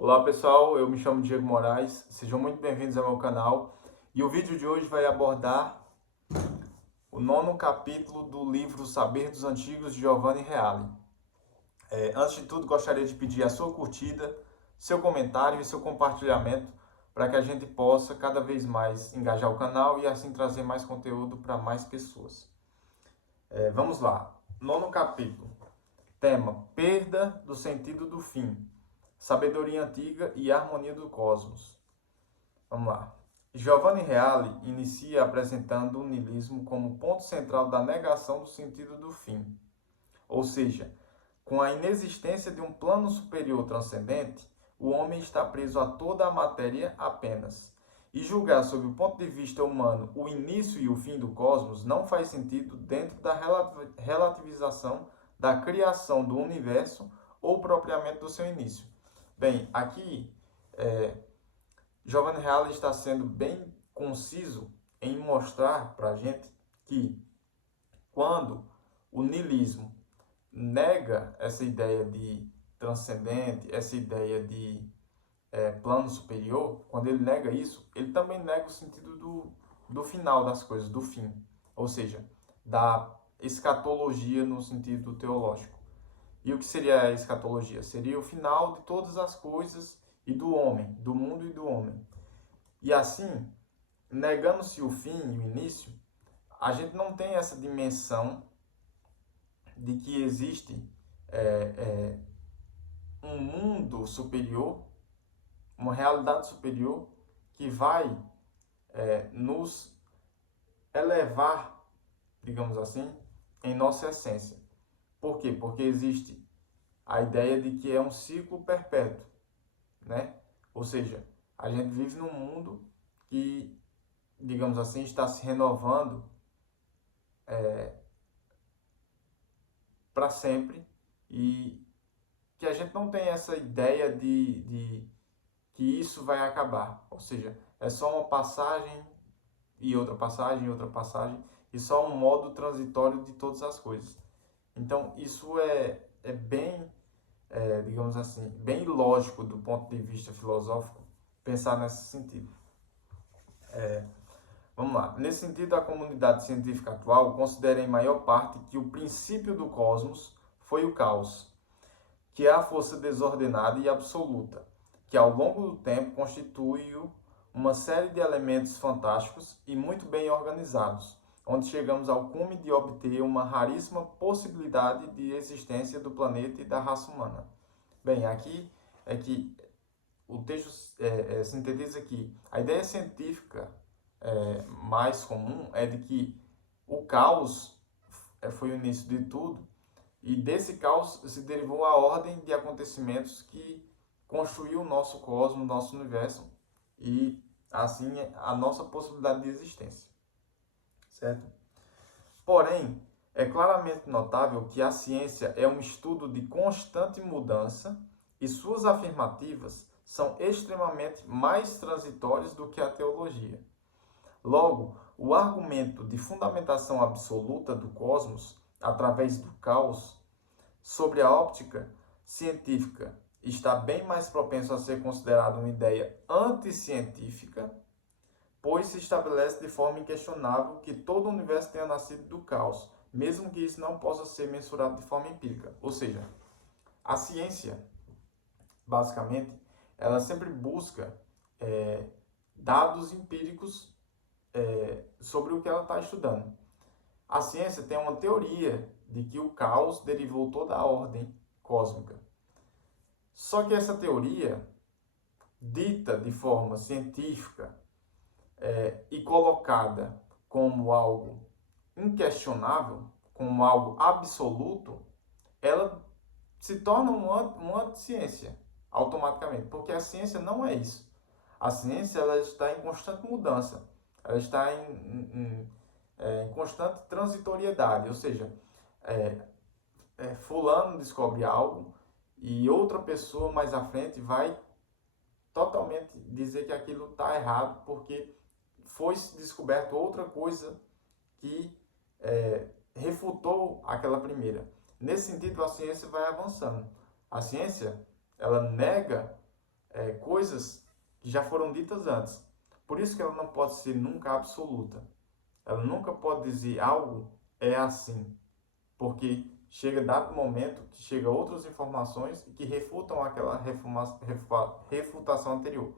Olá pessoal, eu me chamo Diego Moraes, sejam muito bem-vindos ao meu canal e o vídeo de hoje vai abordar o 9º capítulo do livro Saber dos Antigos de Giovanni Reale. Antes de tudo, gostaria de pedir a sua curtida, seu comentário e seu compartilhamento para que a gente possa cada vez mais engajar o canal e assim trazer mais conteúdo para mais pessoas. Vamos lá, 9º capítulo, tema Perda do sentido do fim. Sabedoria antiga e harmonia do cosmos. Vamos lá. Giovanni Reale inicia apresentando o niilismo como ponto central da negação do sentido do fim. Ou seja, com a inexistência de um plano superior transcendente, o homem está preso a toda a matéria apenas. E julgar sob o ponto de vista humano o início e o fim do cosmos não faz sentido dentro da relativização da criação do universo ou propriamente do seu início. Bem, aqui Giovanni Reale está sendo bem conciso em mostrar para a gente que quando o niilismo nega essa ideia de transcendente, essa ideia de plano superior, quando ele nega isso, ele também nega o sentido do final das coisas, do fim, ou seja, da escatologia no sentido teológico. E o que seria a escatologia? Seria o final de todas as coisas e do homem, do mundo e do homem. E assim, negando-se o fim e o início, a gente não tem essa dimensão de que existe um mundo superior, uma realidade superior que vai nos elevar, digamos assim, em nossa essência. Por quê? Porque existe a ideia de que é um ciclo perpétuo, né? Ou seja, a gente vive num mundo que, digamos assim, está se renovando para sempre e que a gente não tem essa ideia de que isso vai acabar. Ou seja, é só uma passagem e outra passagem e outra passagem e só um modo transitório de todas as coisas. Então, isso é bem, digamos assim, bem lógico do ponto de vista filosófico pensar nesse sentido. Vamos lá. Nesse sentido, a comunidade científica atual considera em maior parte que o princípio do cosmos foi o caos, que é a força desordenada e absoluta, que ao longo do tempo constituiu uma série de elementos fantásticos e muito bem organizados, onde chegamos ao cume de obter uma raríssima possibilidade de existência do planeta e da raça humana. Bem, aqui é que o texto sintetiza que a ideia científica mais comum é de que o caos foi o início de tudo e desse caos se derivou a ordem de acontecimentos que construiu o nosso cosmos, nosso universo e assim a nossa possibilidade de existência, certo? Porém, é claramente notável que a ciência é um estudo de constante mudança e suas afirmativas são extremamente mais transitórias do que a teologia. Logo, o argumento de fundamentação absoluta do cosmos, através do caos, sobre a óptica científica, está bem mais propenso a ser considerado uma ideia anticientífica, pois se estabelece de forma inquestionável que todo o universo tenha nascido do caos, mesmo que isso não possa ser mensurado de forma empírica. Ou seja, a ciência, basicamente, ela sempre busca dados empíricos sobre o que ela está estudando. A ciência tem uma teoria de que o caos derivou toda a ordem cósmica. Só que essa teoria, dita de forma científica e colocada como algo inquestionável, como algo absoluto, ela se torna uma anticiência automaticamente, porque a ciência não é isso. A ciência ela está em constante mudança, ela está em constante transitoriedade, ou seja, fulano descobre algo e outra pessoa mais à frente vai totalmente dizer que aquilo está errado porque foi descoberto outra coisa que refutou aquela primeira. Nesse sentido, a ciência vai avançando. A ciência ela nega coisas que já foram ditas antes. Por isso que ela não pode ser nunca absoluta. Ela nunca pode dizer algo é assim, porque chega dado momento que chega outras informações que refutam aquela refutação anterior.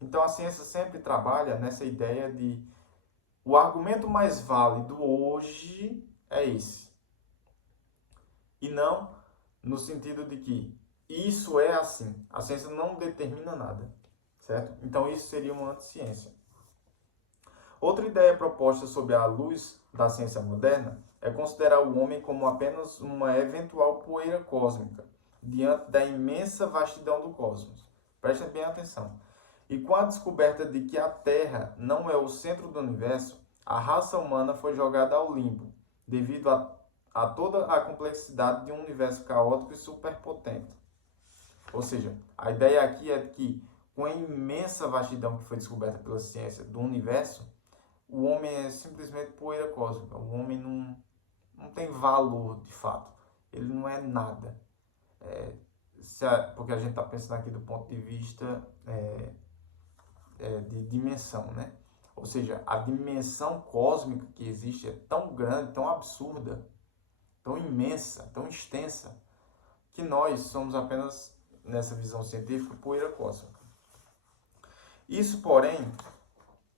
Então a ciência sempre trabalha nessa ideia de o argumento mais válido hoje é esse. E não no sentido de que isso é assim. A ciência não determina nada, certo? Então isso seria uma anticiência. Outra ideia proposta sob a luz da ciência moderna é considerar o homem como apenas uma eventual poeira cósmica diante da imensa vastidão do cosmos. Prestem bem atenção. E com a descoberta de que a Terra não é o centro do universo, a raça humana foi jogada ao limbo, devido a toda a complexidade de um universo caótico e superpotente. Ou seja, a ideia aqui é que, com a imensa vastidão que foi descoberta pela ciência do universo, o homem é simplesmente poeira cósmica. O homem não tem valor, de fato. Ele não é nada. Porque a gente está pensando aqui do ponto de vista de dimensão, né? Ou seja, a dimensão cósmica que existe é tão grande, tão absurda, tão imensa, tão extensa, que nós somos apenas, nessa visão científica, poeira cósmica. Isso, porém,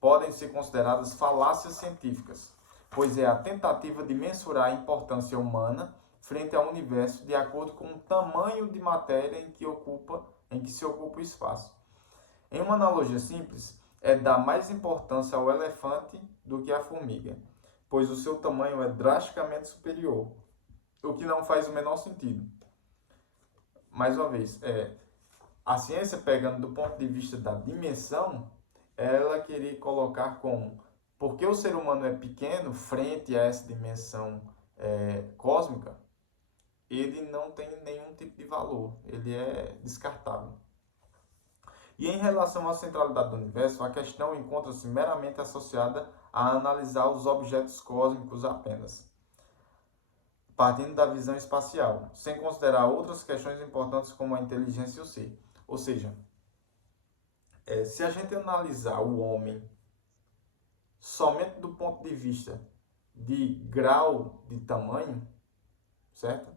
podem ser consideradas falácias científicas, pois é a tentativa de mensurar a importância humana frente ao universo de acordo com o tamanho de matéria em que se ocupa o espaço. Em uma analogia simples, é dar mais importância ao elefante do que à formiga, pois o seu tamanho é drasticamente superior, o que não faz o menor sentido. Mais uma vez, a ciência, pegando do ponto de vista da dimensão, ela queria colocar como, porque o ser humano é pequeno frente a essa dimensão cósmica, ele não tem nenhum tipo de valor, ele é descartável. E em relação à centralidade do universo, a questão encontra-se meramente associada a analisar os objetos cósmicos apenas, partindo da visão espacial, sem considerar outras questões importantes como a inteligência e o ser. Ou seja, se a gente analisar o homem somente do ponto de vista de grau de tamanho, certo?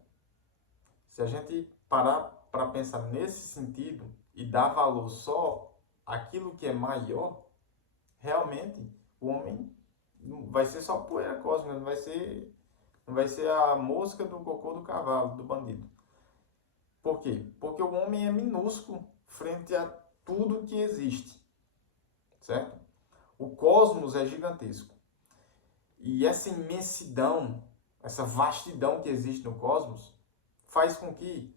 Se a gente parar para pensar nesse sentido e dar valor só àquilo que é maior, realmente o homem vai ser só poeira cósmica, não vai ser a mosca do cocô do cavalo, do bandido. Por quê? Porque o homem é minúsculo frente a tudo que existe, certo? O cosmos é gigantesco. E essa imensidão, essa vastidão que existe no cosmos, faz com que,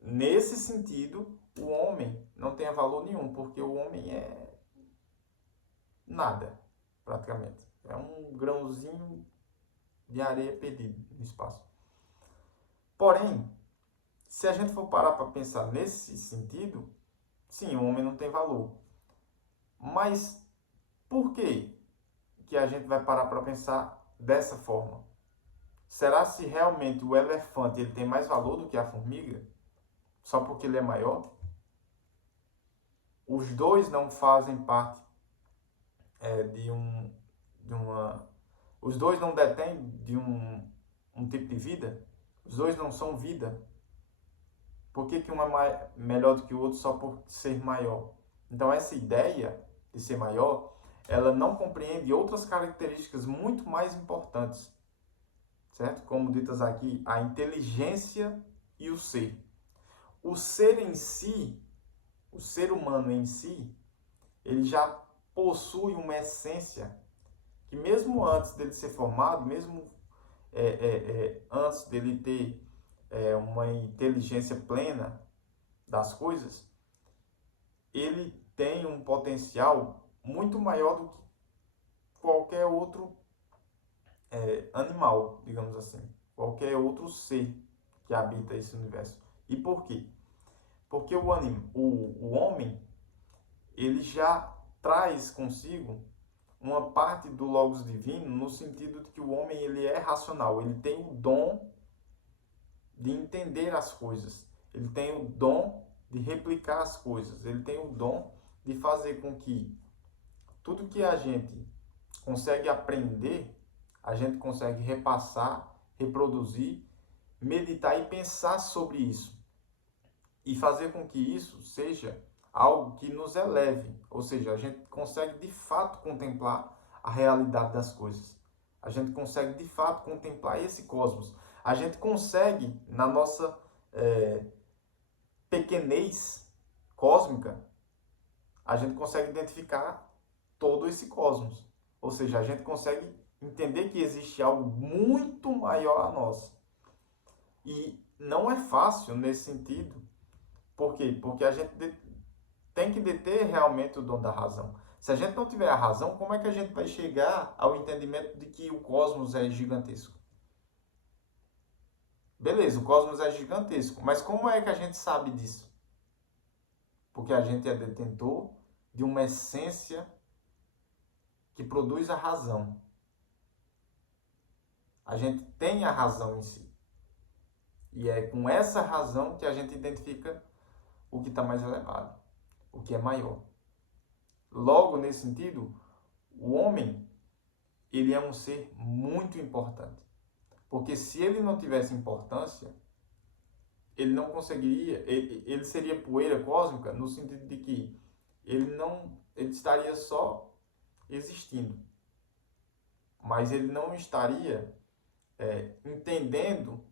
nesse sentido, o homem não tenha valor nenhum, porque o homem é nada, praticamente. É um grãozinho de areia perdido no espaço. Porém, se a gente for parar para pensar nesse sentido, sim, o homem não tem valor. Mas por que a gente vai parar para pensar dessa forma? Será se realmente o elefante ele tem mais valor do que a formiga? Só porque ele é maior? Os dois não fazem parte os dois não detêm de um tipo de vida? Os dois não são vida? Por que um é melhor do que o outro só por ser maior? Então essa ideia de ser maior, ela não compreende outras características muito mais importantes, certo? Como ditas aqui, a inteligência e o ser. O ser em si, o ser humano em si, ele já possui uma essência que mesmo antes dele ser formado, mesmo antes dele ter uma inteligência plena das coisas, ele tem um potencial muito maior do que qualquer outro animal, digamos assim, qualquer outro ser que habita esse universo. E por quê? Porque o homem, ele já traz consigo uma parte do Logos divino, no sentido de que o homem ele é racional, ele tem o dom de entender as coisas, ele tem o dom de replicar as coisas. Ele tem o dom de fazer com que tudo que a gente consegue aprender, a gente consegue repassar, reproduzir, meditar e pensar sobre isso. E fazer com que isso seja algo que nos eleve. Ou seja, a gente consegue de fato contemplar a realidade das coisas. A gente consegue de fato contemplar esse cosmos. A gente consegue, na nossa pequenez cósmica, a gente consegue identificar todo esse cosmos. Ou seja, a gente consegue entender que existe algo muito maior a nós. E não é fácil nesse sentido. Por quê? Porque a gente tem que deter realmente o dom da razão. Se a gente não tiver a razão, como é que a gente vai chegar ao entendimento de que o cosmos é gigantesco? Beleza, o cosmos é gigantesco, mas como é que a gente sabe disso? Porque a gente é detentor de uma essência que produz a razão. A gente tem a razão em si. E é com essa razão que a gente identifica o que está mais elevado, o que é maior. Logo, nesse sentido, o homem, ele é um ser muito importante. Porque se ele não tivesse importância, ele não conseguiria, ele seria poeira cósmica no sentido de que ele estaria só existindo. Mas ele não estaria entendendo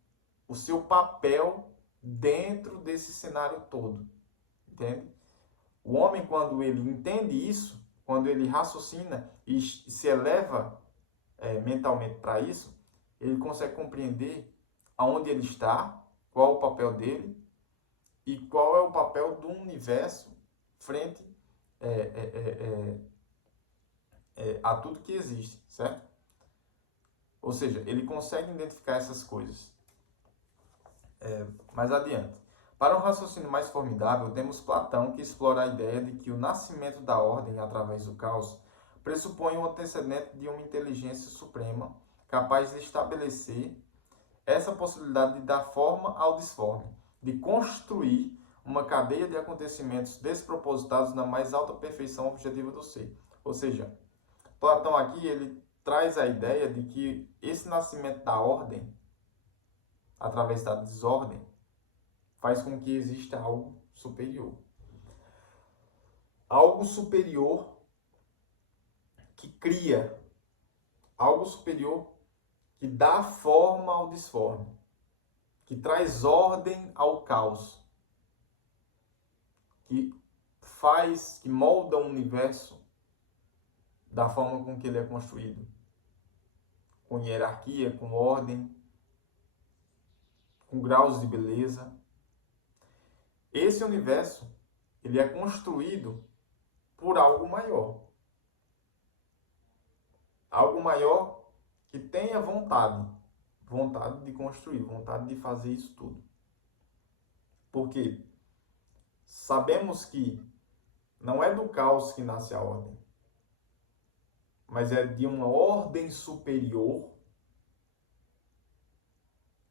o seu papel dentro desse cenário todo. Entende? O homem, quando ele entende isso, quando ele raciocina e se eleva mentalmente para isso, ele consegue compreender aonde ele está, qual o papel dele e qual é o papel do universo frente a tudo que existe, certo? Ou seja, ele consegue identificar essas coisas. Mais adiante. Para um raciocínio mais formidável, temos Platão, que explora a ideia de que o nascimento da ordem através do caos pressupõe um antecedente de uma inteligência suprema capaz de estabelecer essa possibilidade de dar forma ao disforme, de construir uma cadeia de acontecimentos despropositados na mais alta perfeição objetiva do ser. Ou seja, Platão aqui ele traz a ideia de que esse nascimento da ordem, através da desordem, faz com que exista algo superior. Algo superior que cria, algo superior que dá forma ao disforme, que traz ordem ao caos, que faz, que molda o universo da forma com que ele é construído, com hierarquia, com ordem, com graus de beleza. Esse universo, ele é construído por algo maior. Algo maior que tenha vontade de construir, vontade de fazer isso tudo. Porque sabemos que não é do caos que nasce a ordem, mas é de uma ordem superior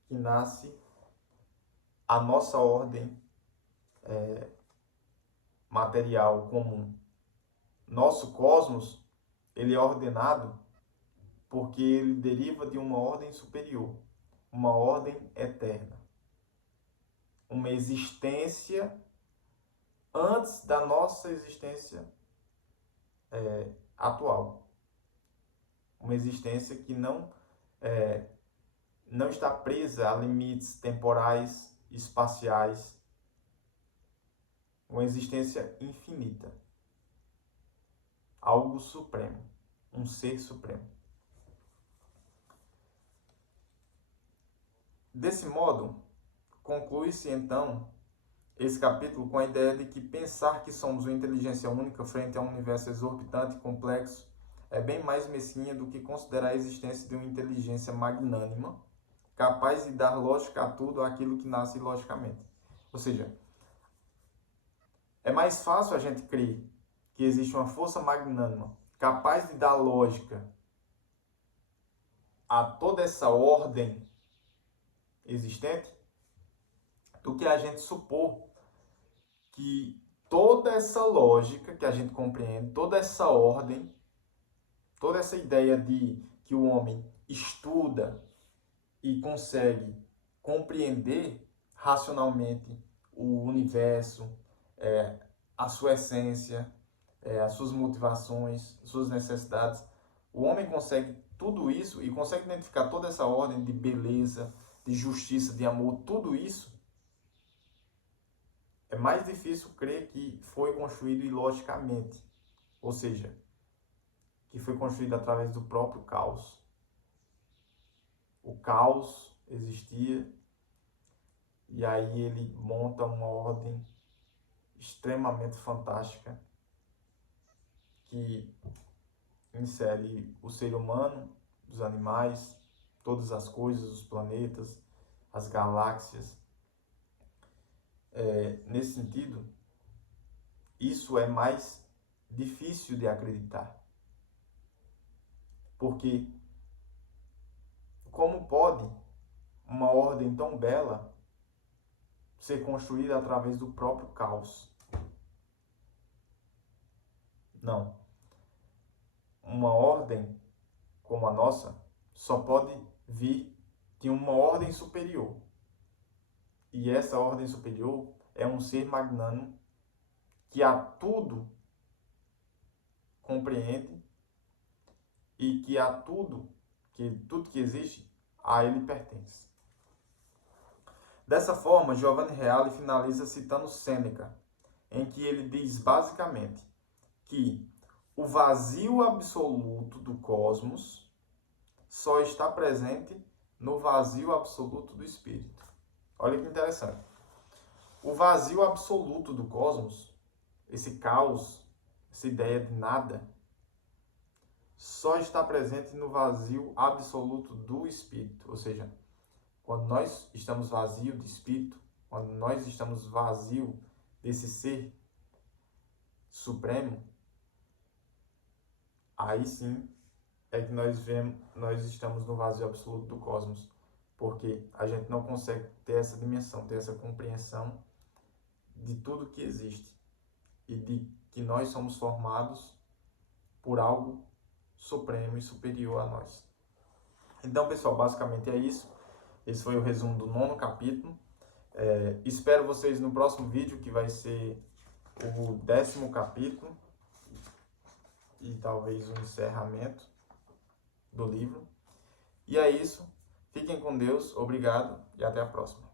que nasce a nossa ordem material comum. Nosso cosmos, ele é ordenado porque ele deriva de uma ordem superior, uma ordem eterna, uma existência antes da nossa existência atual, uma existência que não está presa a limites temporais, espaciais, uma existência infinita, algo supremo, um ser supremo. Desse modo, conclui-se então esse capítulo com a ideia de que pensar que somos uma inteligência única frente a um universo exorbitante e complexo é bem mais mesquinha do que considerar a existência de uma inteligência magnânima, capaz de dar lógica a tudo aquilo que nasce logicamente. Ou seja, é mais fácil a gente crer que existe uma força magnânima capaz de dar lógica a toda essa ordem existente do que a gente supor que toda essa lógica que a gente compreende, toda essa ordem, toda essa ideia de que o homem estuda e consegue compreender racionalmente o universo, a sua essência, as suas motivações, suas necessidades. O homem consegue tudo isso e consegue identificar toda essa ordem de beleza, de justiça, de amor, tudo isso. É mais difícil crer que foi construído ilogicamente, ou seja, que foi construído através do próprio caos. O caos existia e aí ele monta uma ordem extremamente fantástica que insere o ser humano, os animais, todas as coisas, os planetas, as galáxias. Nesse sentido, isso é mais difícil de acreditar. Porque como pode uma ordem tão bela ser construída através do próprio caos? Não. Uma ordem como a nossa só pode vir de uma ordem superior. E essa ordem superior é um ser magnânimo que a tudo compreende e que a tudo que existe, a ele pertence. Dessa forma, Giovanni Reale finaliza citando Sêneca, em que ele diz basicamente que o vazio absoluto do cosmos só está presente no vazio absoluto do espírito. Olha que interessante. O vazio absoluto do cosmos, esse caos, essa ideia de nada, só está presente no vazio absoluto do espírito. Ou seja, quando nós estamos vazios de espírito, quando nós estamos vazios desse ser supremo, aí sim é que nós estamos no vazio absoluto do cosmos, porque a gente não consegue ter essa dimensão, ter essa compreensão de tudo que existe e de que nós somos formados por algo supremo e superior a nós. Então, pessoal, basicamente é isso. Esse foi o resumo do 9º capítulo. Espero vocês no próximo vídeo, que vai ser o 10º capítulo e talvez o encerramento do livro. E é isso. Fiquem com Deus. Obrigado e até a próxima.